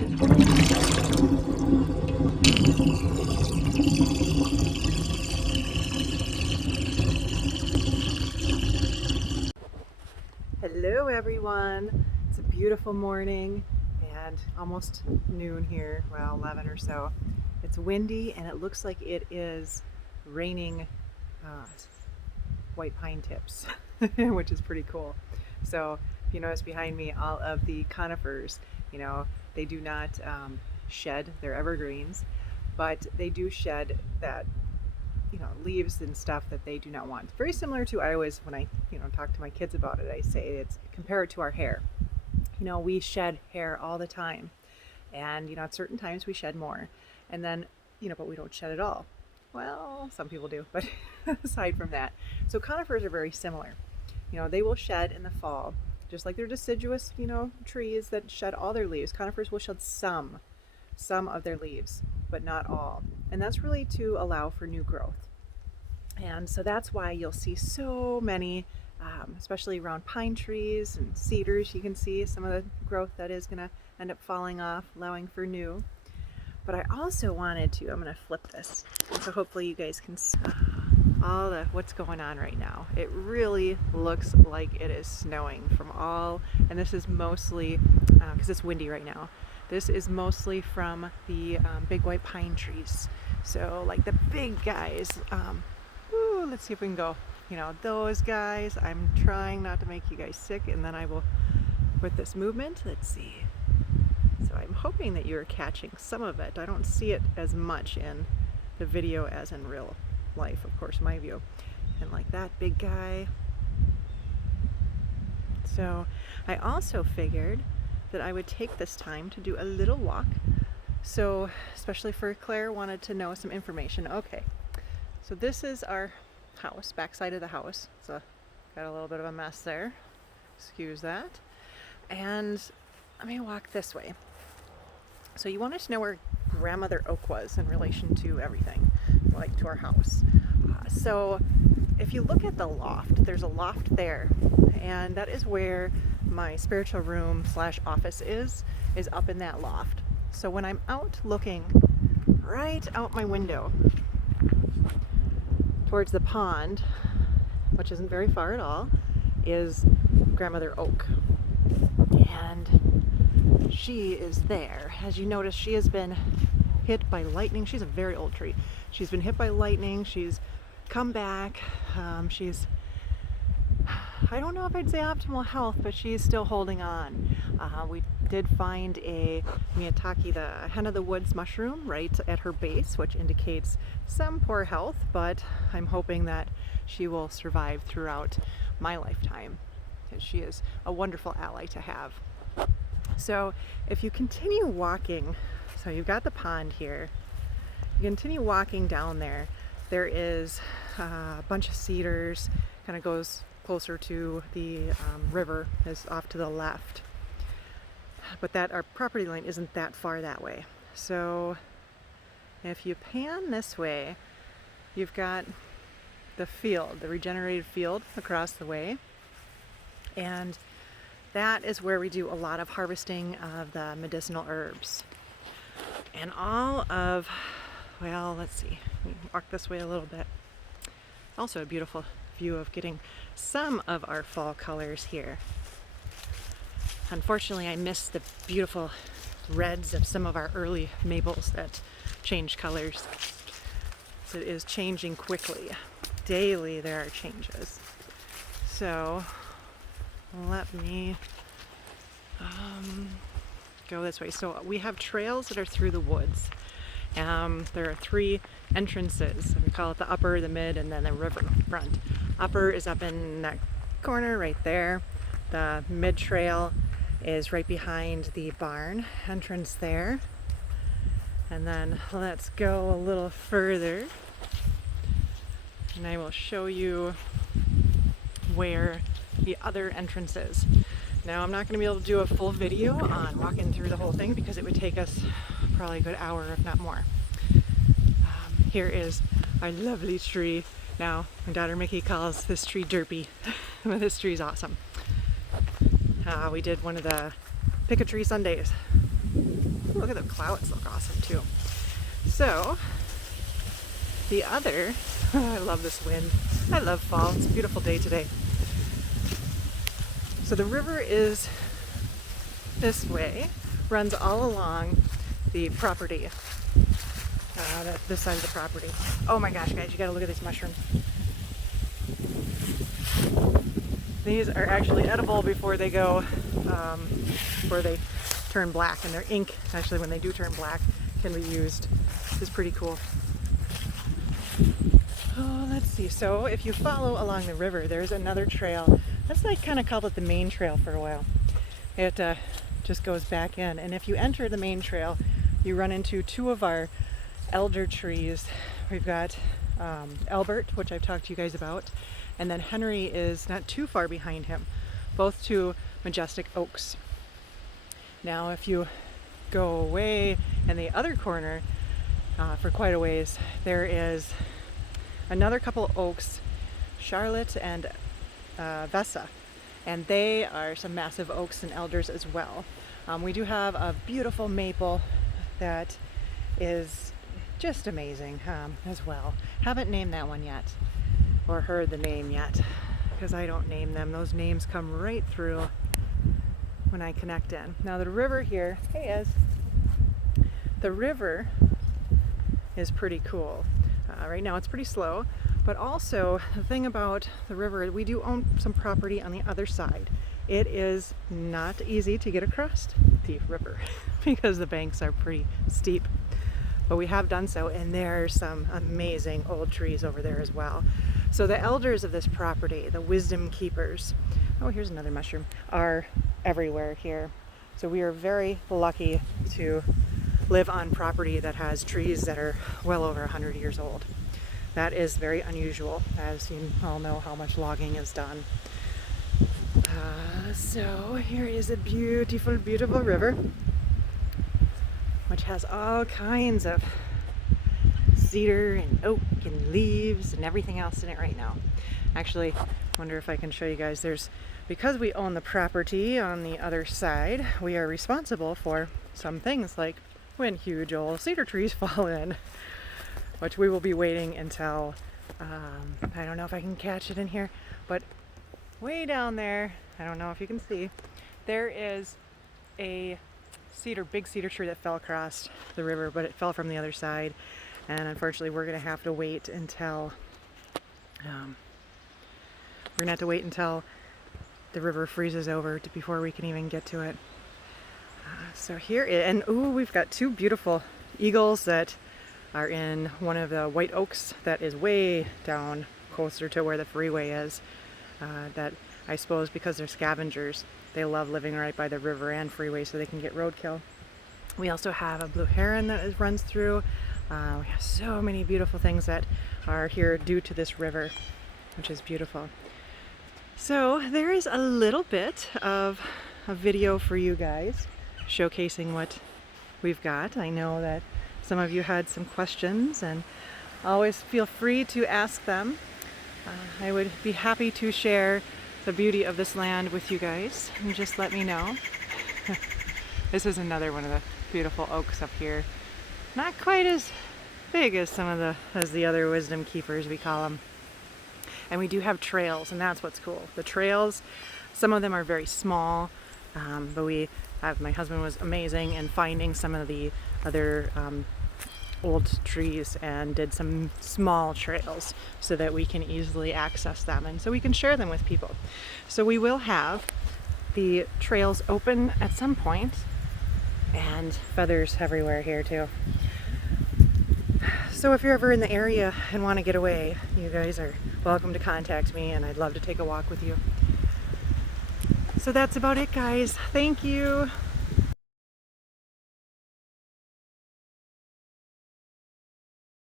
Hello everyone, it's a beautiful morning and almost noon here, well 11 or so. It's windy and it looks like it is raining white pine tips, which is pretty cool. So if you notice behind me, all of the conifers, they do not shed, they're evergreens, but they do shed that leaves and stuff that they do not want. It's very similar to, I always, when I, talk to my kids about it, I say it's compare it to our hair. We shed hair all the time. And, at certain times we shed more. And then, but we don't shed at all. Well, some people do, but aside from that. So conifers are very similar. They will shed in the fall, just like they're deciduous, trees that shed all their leaves. Conifers will shed some of their leaves, but not all. And that's really to allow for new growth. And so that's why you'll see so many, especially around pine trees and cedars, you can see some of the growth that is going to end up falling off, allowing for new. But I also wanted to, I'm going to flip this, so hopefully you guys can see all the what's going on right now. It really looks like it is snowing from all, and this is mostly, because it's windy right now, this is mostly from the big white pine trees. So like the big guys, let's see if we can go, those guys. I'm trying not to make you guys sick, and then I will, with this movement, let's see. So I'm hoping that you're catching some of it. I don't see it as much in the video as in real life, of course, my view. And like that big guy. So I also figured that I would take this time to do a little walk. So especially for Claire, wanted to know some information. Okay, so this is our house, backside of the house. So got a little bit of a mess there. Excuse that. And let me walk this way. So you wanted to know where grandmother oak was in relation to everything, like to our house. So if you look at the loft, there's a loft there, and that is where my spiritual room / office is up in that loft. So when I'm out looking right out my window towards the pond, which isn't very far at all, is grandmother oak. And she is there. As you notice, she has been hit by lightning. She's a very old tree. She's been hit by lightning. She's come back. She's, I don't know if I'd say optimal health, but she's still holding on. We did find a Miyatake, the hen of the woods mushroom, right at her base, which indicates some poor health, but I'm hoping that she will survive throughout my lifetime, because she is a wonderful ally to have. So if you continue walking, so you've got the pond here, you continue walking down there, there is a bunch of cedars, kind of goes closer to the river, is off to the left. But that our property line isn't that far that way. So if you pan this way, you've got the field, the regenerated field across the way. And that is where we do a lot of harvesting of the medicinal herbs. And all of, well, let's see, walk this way a little bit. Also a beautiful view of getting some of our fall colors here. Unfortunately, I missed the beautiful reds of some of our early maples that change colors. So it is changing quickly. Daily there are changes. So let me go this way. So we have trails that are through the woods. There are 3 entrances. We call it the upper, the mid, and then the river front. Upper is up in that corner right there. The mid trail is right behind the barn entrance there. And then let's go a little further, and I will show you where the other entrance is. Now I'm not going to be able to do a full video on walking through the whole thing because it would take us probably a good hour, if not more. Here is our lovely tree. Now my daughter Mickey calls this tree derpy, but this tree is awesome. We did one of the pick a tree Sundays. Ooh, look at the clouds, look awesome too. So the other, I love this wind. I love fall. It's a beautiful day today. So the river is this way, runs all along the property, this side of the property. Oh my gosh, guys, you gotta look at these mushrooms. These are actually edible before they go, before they turn black, and their ink, actually when they do turn black, can be used. This is pretty cool. Oh, let's see. So if you follow along the river, there's another trail. That's like kind of called it the main trail for a while. It just goes back in. And if you enter the main trail, you run into two of our elder trees. We've got Albert, which I've talked to you guys about, and then Henry is not too far behind him. Both two majestic oaks. Now, if you go away in the other corner for quite a ways, there is another couple of oaks, Charlotte and Vessa, and they are some massive oaks and elders as well. We do have a beautiful maple that is just amazing as well. Haven't named that one yet, or heard the name yet, because I don't name them. Those names come right through when I connect in. Now the river here, the river is pretty cool. Right now it's pretty slow, but also the thing about the river, we do own some property on the other side. It is not easy to get across the river because the banks are pretty steep, but we have done so, and there are some amazing old trees over there as well. So the elders of this property, the wisdom keepers, oh, here's another mushroom, are everywhere here. So we are very lucky to live on property that has trees that are well over 100 years old. That is very unusual, as you all know how much logging is done. So here is a beautiful, beautiful river, which has all kinds of cedar and oak and leaves and everything else in it right now. Actually, I wonder if I can show you guys. Because we own the property on the other side, we are responsible for some things like when huge old cedar trees fall in, which we will be waiting until, I don't know if I can catch it in here, but way down there, I don't know if you can see, there is a big cedar tree that fell across the river, but it fell from the other side, and unfortunately we're going to have to wait until the river freezes over before we can even get to it. So here, and ooh, we've got two beautiful eagles that are in one of the white oaks that is way down closer to where the freeway is. That I suppose because they're scavengers, they love living right by the river and freeway so they can get roadkill. We also have a blue heron that runs through. We have so many beautiful things that are here due to this river, which is beautiful. So there is a little bit of a video for you guys showcasing what we've got. I know that some of you had some questions, and always feel free to ask them. I would be happy to share the beauty of this land with you guys, and just let me know. This is another one of the beautiful oaks up here. Not quite as big as as the other wisdom keepers, we call them. And we do have trails, and that's what's cool. The trails, some of them are very small, but my husband was amazing in finding some of the other old trees and did some small trails so that we can easily access them, and so we can share them with people. So we will have the trails open at some point, and feathers everywhere here too. So if you're ever in the area and want to get away, you guys are welcome to contact me, and I'd love to take a walk with you. So that's about it, guys. Thank you.